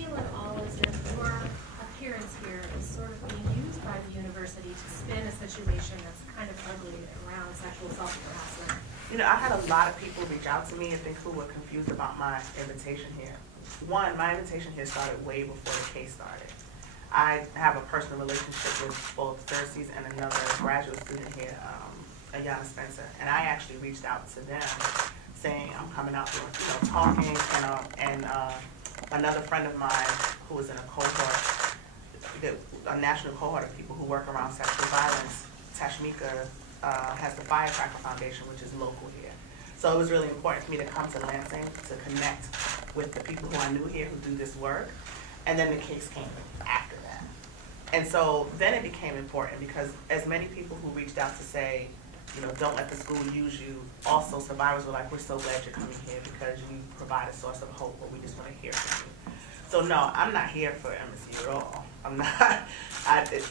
feel at all as if your appearance here is sort of being used by the university to spin a situation that's kind of ugly around sexual assault and harassment? You know, I had a lot of people reach out to me and think who were confused about my invitation here. One, my invitation here started way before the case started. I have a personal relationship with both Xerxes and another graduate student here, Ayana Spencer, and I actually reached out to them saying I'm coming out here, talking, and another friend of mine who was in a cohort, a national cohort of people who work around sexual violence, Tashmika, has the Firecracker Foundation, which is local here. So it was really important for me to come to Lansing to connect with the people who I knew here who do this work, and then the case came after that. And so then it became important because as many people who reached out to say, don't let the school use you, also survivors were like, we're so glad you're coming here because you provide a source of hope, but we just want to hear from you. So no, I'm not here for MSU at all. I'm not.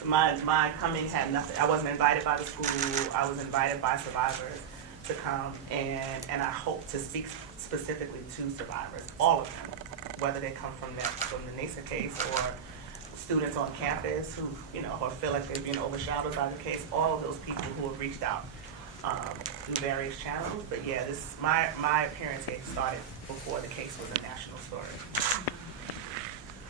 My coming had nothing. I wasn't invited by the school. I was invited by survivors to come, and I hope to speak specifically to survivors, all of them, whether they come from the NASA case or students on campus who, or feel like they're being overshadowed by the case, all of those people who have reached out through various channels. But yeah, my appearance here started before the case was a national story.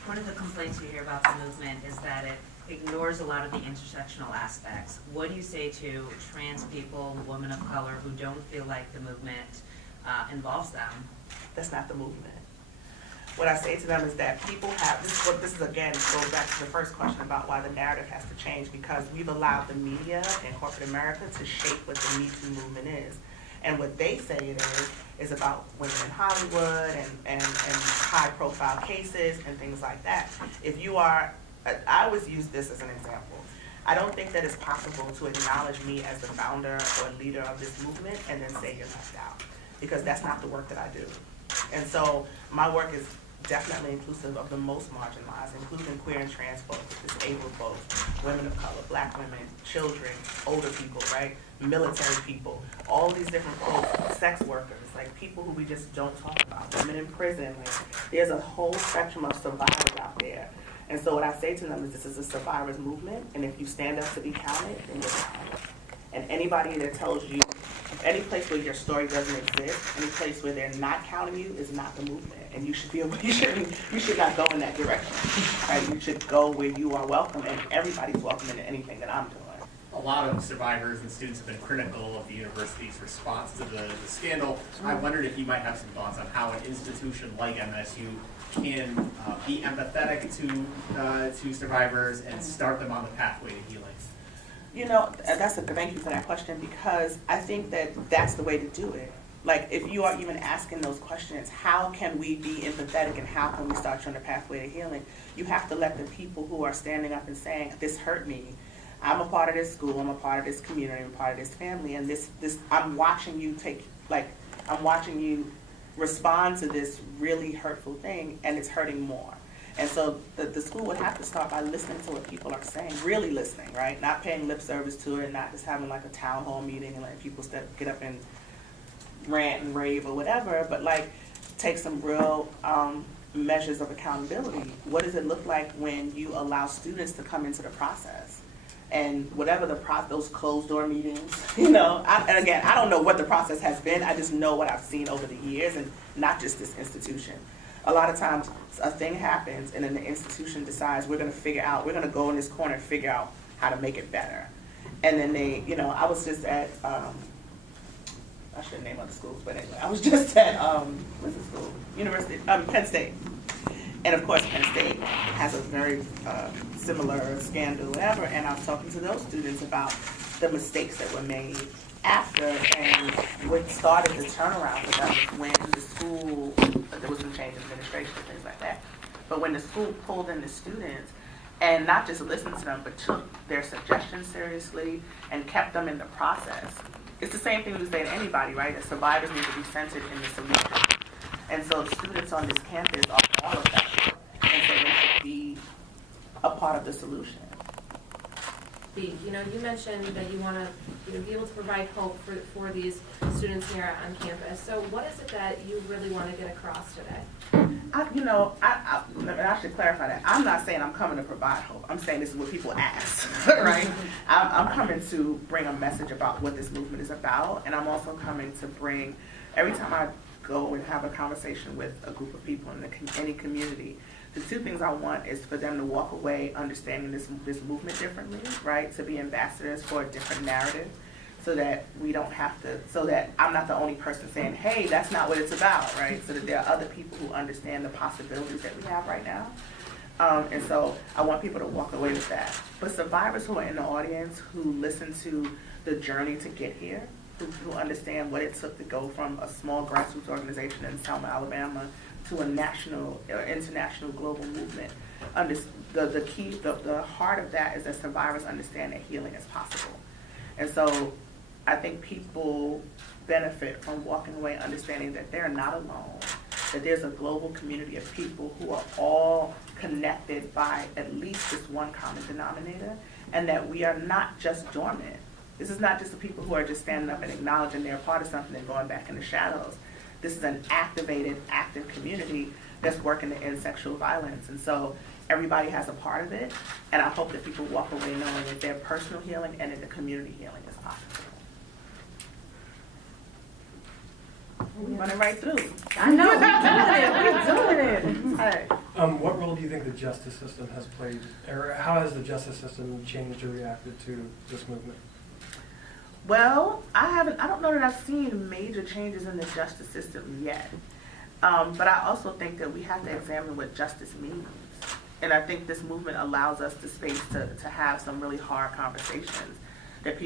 One of the complaints we hear about the movement is that it ignores a lot of the intersectional aspects. What do you say to trans people, women of color, who don't feel like the movement involves them? That's not the movement. What I say to them is that people have, this is again, goes back to the first question about why the narrative has to change, because we've allowed the media and corporate America to shape what the Me Too movement is. And what they say it is about women in Hollywood and high profile cases and things like that. If you are, I always use this as an example. I don't think that it's possible to acknowledge me as the founder or leader of this movement and then say you're left out, because that's not the work that I do. And so my work is definitely inclusive of the most marginalized, including queer and trans folks, disabled folks, women of color, black women, children, older people, right? Military people, all these different folks, sex workers, like people who we just don't talk about, women in prison. Like, there's a whole spectrum of survivors out there. And so what I say to them is this is a survivors movement, and if you stand up to be counted, then you're counted. And anybody that tells you, any place where your story doesn't exist, any place where they're not counting you is not the movement. And you should you should not go in that direction, right? You should go where you are welcome, and everybody's welcome into anything that I'm doing. A lot of survivors and students have been critical of the university's response to the scandal. I wondered if you might have some thoughts on how an institution like MSU can be empathetic to survivors and start them on the pathway to healing. Thank you for that question, because I think that that's the way to do it. Like, if you are even asking those questions, how can we be empathetic and how can we start you on the pathway to healing? You have to let the people who are standing up and saying, this hurt me, I'm a part of this school, I'm a part of this community, I'm a part of this family, and I'm watching you I'm watching you respond to this really hurtful thing, and it's hurting more. And so the school would have to start by listening to what people are saying, really listening, right? Not paying lip service to it, not just having like a town hall meeting and letting people get up and rant and rave or whatever, but like take some real measures of accountability. What does it look like when you allow students to come into the process? And whatever those closed door meetings, and again, I don't know what the process has been, I just know what I've seen over the years, and not just this institution. A lot of times a thing happens and then the institution decides we're going to go in this corner and figure out how to make it better. And then I was just at, I shouldn't name other schools, but anyway, I was just at, what's the school? Penn State. And of course, Penn State has a very similar scandal, whatever, and I was talking to those students about the mistakes that were made after, and what started the turnaround for them was when the school, there was some change in administration and things like that, but when the school pulled in the students and not just listened to them, but took their suggestions seriously and kept them in the process. It's the same thing we say to anybody, right? That survivors need to be centered in the solution. And so the students on this campus are all of that. And so they should be a part of the solution. You mentioned that you want to be able to provide hope for these students here on campus. So what is it that you really want to get across today? I should clarify that. I'm not saying I'm coming to provide hope. I'm saying this is what people ask, right? I'm coming to bring a message about what this movement is about, and I'm also coming to bring, every time I go and have a conversation with a group of people in any community, the two things I want is for them to walk away understanding this movement differently, right? To be ambassadors for a different narrative, so that we don't have to, so that I'm not the only person saying, hey, that's not what it's about, right? So that there are other people who understand the possibilities that we have right now. And so I want people to walk away with that. But survivors who are in the audience, who listen to the journey to get here, who understand what it took to go from a small grassroots organization in Selma, Alabama, to a national or international global movement. The heart of that is that survivors understand that healing is possible. And so I think people benefit from walking away understanding that they're not alone, that there's a global community of people who are all connected by at least this one common denominator, and that we are not just dormant. This is not just the people who are just standing up and acknowledging they're a part of something and going back in the shadows. This is an activated, active community that's working to end sexual violence. And so everybody has a part of it, and I hope that people walk away knowing that their personal healing and that the community healing is possible. We're running right through. I know, we're doing it. All right. What role do you think the justice system has played, or how has the justice system changed or reacted to this movement? Well, I don't know that I've seen major changes in the justice system yet. But I also think that we have to examine what justice means. And I think this movement allows us the space to have some really hard conversations that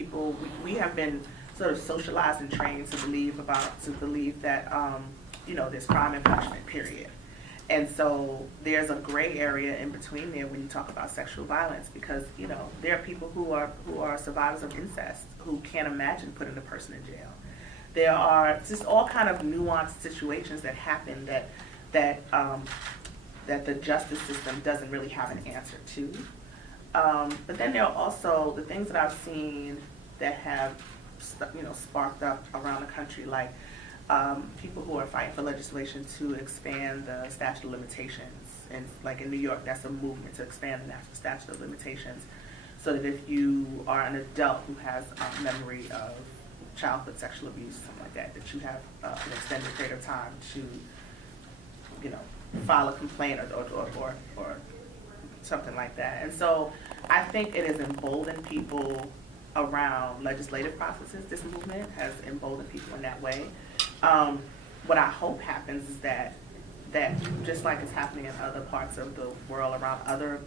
we have been sort of socialized and trained to believe that, there's crime and punishment, period. And so there's a gray area in between there when you talk about sexual violence, because, there are people who are survivors of incest who can't imagine putting a person in jail. There are just all kind of nuanced situations that happen that the justice system doesn't really have an answer to. But then there are also the things that I've seen that have, sparked up around the country, like people who are fighting for legislation to expand the statute of limitations. And like in New York, that's a movement to expand the statute of limitations, so that if you are an adult who has memory of childhood sexual abuse, something like that you have an extended period of time to, file a complaint or something like that. And so I think it has emboldened people around legislative processes. This movement has emboldened people in that way. What I hope happens is that just like it's happening in other parts of the world around other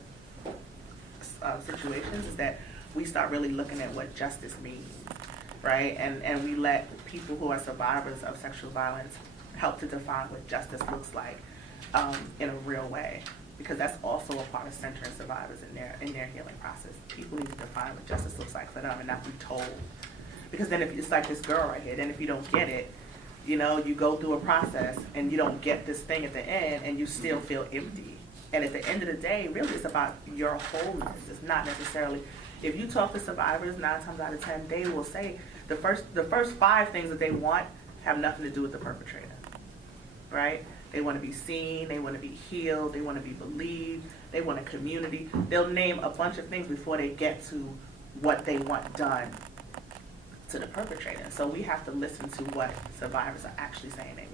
situations, is that we start really looking at what justice means, right? And we let people who are survivors of sexual violence help to define what justice looks like in a real way, because that's also a part of centering survivors in their healing process. People need to define what justice looks like for them and not be told. Because then if it's like this girl right here, then if you don't get it, you go through a process and you don't get this thing at the end and you still feel empty. And at the end of the day, really it's about your wholeness. It's not necessarily, if you talk to survivors, 9 times out of 10, they will say the first 5 things that they want have nothing to do with the perpetrator, right? They want to be seen, they want to be healed, they want to be believed, they want a community. They'll name a bunch of things before they get to what they want done to the perpetrator. So we have to listen to what survivors are actually saying they